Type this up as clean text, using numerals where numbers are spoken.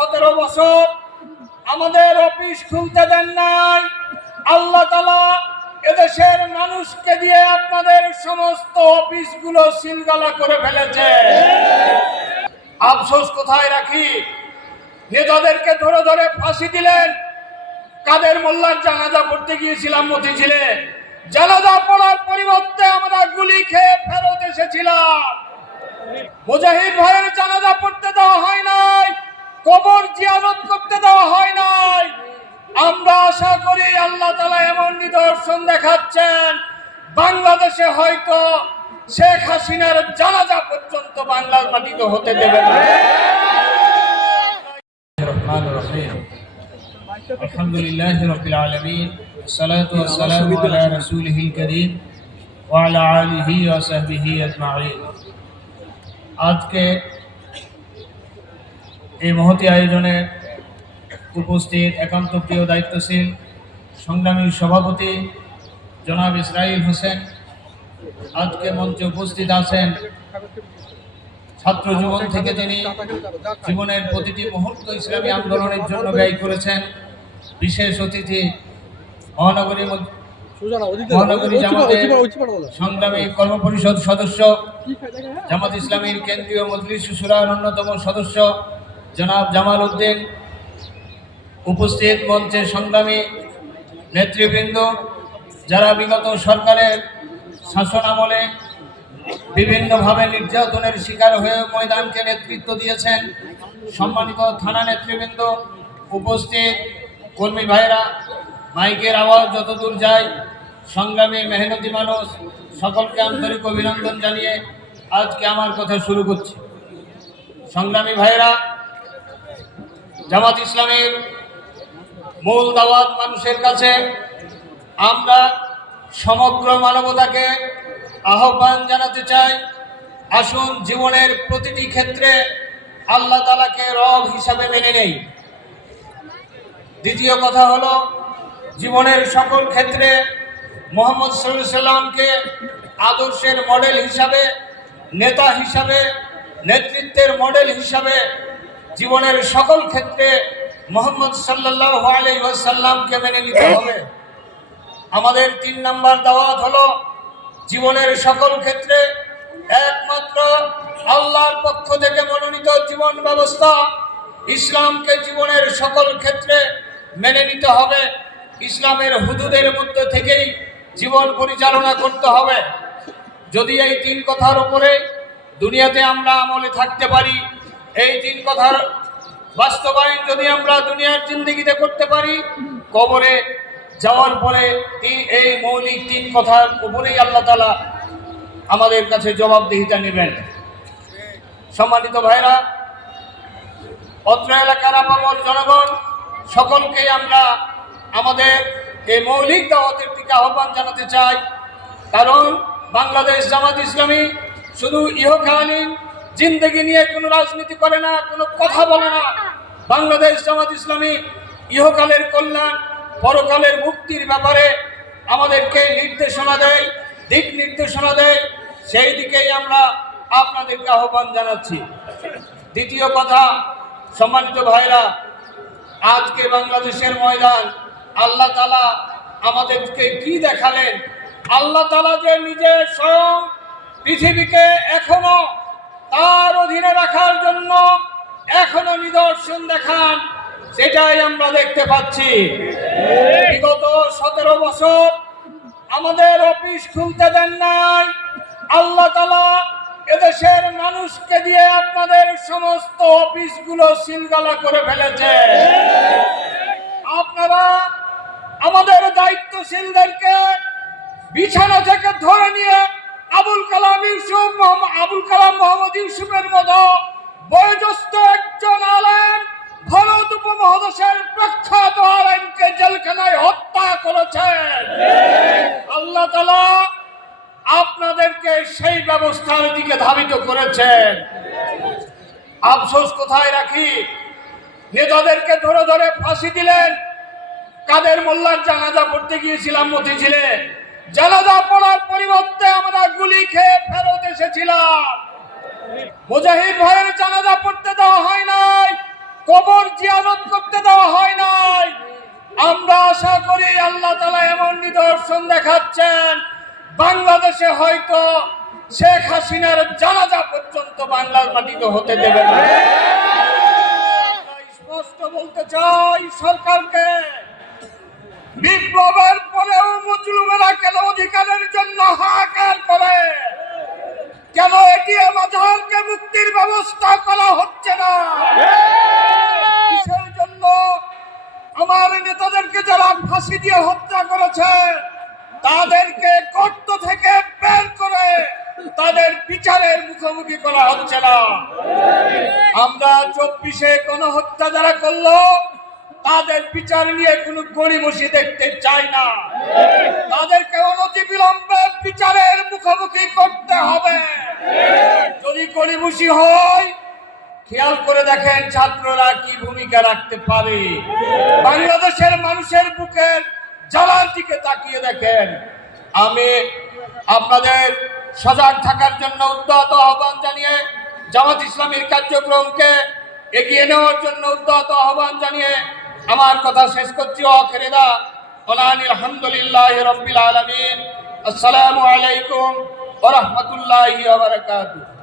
17 বছর আমাদের অফিস খুলতে দেন নাই। আল্লাহ তাআলা এদেশের মানুষকে দিয়ে আপনাদের সমস্ত অফিসগুলো সিলগালা করে ফেলেছে। আফসোস কোথায় রাখি, নেতাদেরকে ধরে ধরে ফাঁসি দিলেন। কাদের মোল্লার জানাজা পড়তে গিয়েছিলাম মতিঝিলে, জানাজা পড়ার পরিবর্তে আমরা গুলি খেয়ে ফেরত এসেছিলাম। মুজাহিদ ভাইয়ের জানাজা পড়তে দেওয়া হয় নাই, কবর জিয়ারত করতে দেওয়া হয় নাই। আমরা আশা করি আল্লাহ তাআলা এমন নিদর্শন দেখাচ্ছেন, বাংলাদেশে হয়তো শেখ হাসিনার জানাজা পর্যন্ত বাংলার মাটিতে হতে দেবেন না। আলহামদুলিল্লাহি রাব্বিল আলামিন, আসসালাতু ওয়াসসালামু আলা রাসূলিহিল কারীম ওয়া আলা আলিহি ওয়া সাহবিহি আজমাইন। আজকে এই মহতী আয়োজনে উপস্থিত একান্ত প্রিয় দায়িত্বশীল সংগ্রামী সভাপতি জনাব ইসরাইল হোসেন, আজকে মঞ্চে উপস্থিত আছেন ছাত্র জীবন থেকে তিনি জীবনের প্রতিটি মুহূর্ত ইসলামী আন্দোলনের জন্য ব্যয় করেছেন। বিশেষ অতিথি মহানগরী জামাতের সংগ্রামী কর্মপরিষদ সদস্য, জামাত ইসলামীর কেন্দ্রীয় মজলিস শুরার অন্যতম সদস্য জনাব জামাল উদ্দিন, উপস্থিত মঞ্চের সংগ্রামী নেতৃবৃন্দ, যারা বিগত সরকারের শাসন আমলে বিভিন্নভাবে নির্যাতনের শিকার হয়ে ময়দানকে নেতৃত্ব দিয়েছেন, সম্মানিত থানা নেতৃবৃন্দ, উপস্থিত কর্মী ভাইরা, মাইকের আওয়াজ যতদূর যায়, সংগ্রামী মেহনতি মানুষ, সকলকে আন্তরিক অভিনন্দন জানিয়ে আজকে আমার কথা শুরু করছি। সংগ্রামী ভাইরা, জামাত ইসলামের মূল দাওয়াত মানুষের কাছে। আমরা সমগ্র মানবতাকে আহ্বান জানাতে চাই, আসুন জীবনের প্রতিটি ক্ষেত্রে আল্লাহ তাআলাকে রব হিসাবে মেনে নেই। দ্বিতীয় কথা হলো, জীবনের সকল ক্ষেত্রে মুহাম্মদ সাল্লাল্লাহু আলাইহি সাল্লামকে আদর্শের মডেল হিসাবে, নেতা হিসাবে, নেতৃত্বের মডেল হিসাবে জীবনের সকল ক্ষেত্রে মুহাম্মদ সাল্লাল্লাহু আলাইহি ওয়াসাল্লামকে মেনে নিতে হবে। আমাদের 3 নম্বর দাওয়াত হলো, জীবনের সকল ক্ষেত্রে একমাত্র আল্লাহর পক্ষ থেকে মনোনীত জীবন ব্যবস্থা ইসলামকে জীবনের সকল ক্ষেত্রে মেনে নিতে হবে। ইসলামের হুদুদের মধ্যে থেকেই জীবন পরিচালনা করতে হবে। যদি এই 3 কথার উপরে দুনিয়াতে আমরা আমলে থাকতে পারি, এই 3 কথার বাস্তবায়ন যদি আমরা দুনিয়ার জিন্দেগিতে করতে পারি, কবরে যাওয়ার পরে এই মৌলিক 3 কথার উপরেই আল্লাহ তাআলা আমাদের কাছে জবাবদিহিতা নেবেন। সম্মানিত ভাইরা, অত্র এলাকার আপামর জনগণ, সকলকে আমরা আমাদের এই মৌলিক দাওয়াতের দিকে আহ্বান জানাতে চাই। কারণ বাংলাদেশ জামাত ইসলামী শুধু ইহকালীন জিন্দেগি নিয়ে কোনো রাজনীতি করে না, কোনো কথা বলে না। বাংলাদেশ জামাত ইসলামী ইহকালের কল্যাণ, পরকালের মুক্তির ব্যাপারে আমাদেরকে নির্দেশনা দেয়, দিক নির্দেশনা দেয়। সেই দিকেই আমরা আপনাদেরকে আহ্বান জানাচ্ছি। দ্বিতীয় কথা, সম্মানিত ভাইরা, আজকে বাংলাদেশের ময়দান আল্লাহ তাআলা আমাদেরকে কি দেখালেন? আল্লাহ তাআলা যে নিজে স্বয়ং পৃথিবীকে এখনো তার অধীনে রাখার জন্য এখনো নিদর্শন দেখান, সেটাই আমরা দেখতে পাচ্ছি। বিগত 17 বছর আমাদের অফিস খুলতে দেন নাই। আল্লাহ তাআলা এদেশের মানুষকে দিয়ে আপনাদের সমস্ত অফিসগুলো সিলগালা করে ফেলেছে। আপনারা আমাদের দায়িত্বশীলদেরকে বিছানা থেকে ধরে নিয়ে আবুল কালাম মোহাম্মদ ইউসুফের মতো বয়োজ্যেষ্ঠ একজন আলেম, ভারত উপমহাদেশের প্রখ্যাত আলেমকে জেলখানায় হত্যা করেছেন। আল্লাহ তাআলা আপনাদেরকে সেই ব্যবস্থার দিকে ধাবিত করেছেন। আফসোস কোথায় রাখি, নেতাদেরকে ধরে ধরে ফাঁসি দিলেন। কাদের মোল্লার জানাজা পড়তে গিয়েছিলাম মতিঝিলে, জানাজা পড়ার পরিবর্তে আমরা গুলি খেয়ে ফেরত এসেছিলাম। মুজাহিদ ভাইয়ের জানাজা পড়তে দেওয়া হয় নাই, কবর জিয়ারত করতে দেওয়া হয় নাই। আমরা আশা করি আল্লাহ তাআলা এমন নিদর্শন দেখাচ্ছেন, বাংলাদেশে হয়তো শেখ হাসিনার জানাজা পর্যন্ত বাংলার মাটিতে হতে দেবে না। স্পষ্ট বলতে চাই সরকারকে, বিপ্লবের পরেও মুজলুমেরা কেন অধিকারের জন্য হাহাকার করে? কেন এটিএম আজহারকে মুক্তির ব্যবস্থা করা হচ্ছে না? কিসের জন্য আমার নেতাদেরকে যারা ফাঁসি দিয়ে হত্যা করেছে তাদেরকে গর্ত থেকে বের করে তাদের বিচারের মুখোমুখি করা হচ্ছে না? আমরা 24-এ গণহত্যা যারা করলো তাদের বিচার নিয়ে কোনো গড়িমসি দেখতে চাই না। তাদেরকে অনতিবিলম্বে বিচারের মুখোমুখি করতে হবে। যদি গড়িমসি হয়, খেয়াল করে দেখেন ছাত্ররা কি ভূমিকা রাখতে পারে। বাংলাদেশের মানুষের বুকের জ্বালার দিকে তাকিয়ে দেখেন। আমি আপনাদের সজাগ থাকার জন্য উদ্যত আহ্বান জানিয়ে, জামাত ইসলামীর কার্যক্রমকে এগিয়ে নেওয়ার জন্য উদ্যত আহ্বান জানিয়ে আমার কথা শেষ করছি। আখিরা আলহামদুলিল্লাহি রাব্বিল আলামিন। আসসালামু আলাইকুম ওয়া রাহমাতুল্লাহি ওয়া বারাকাতুহু।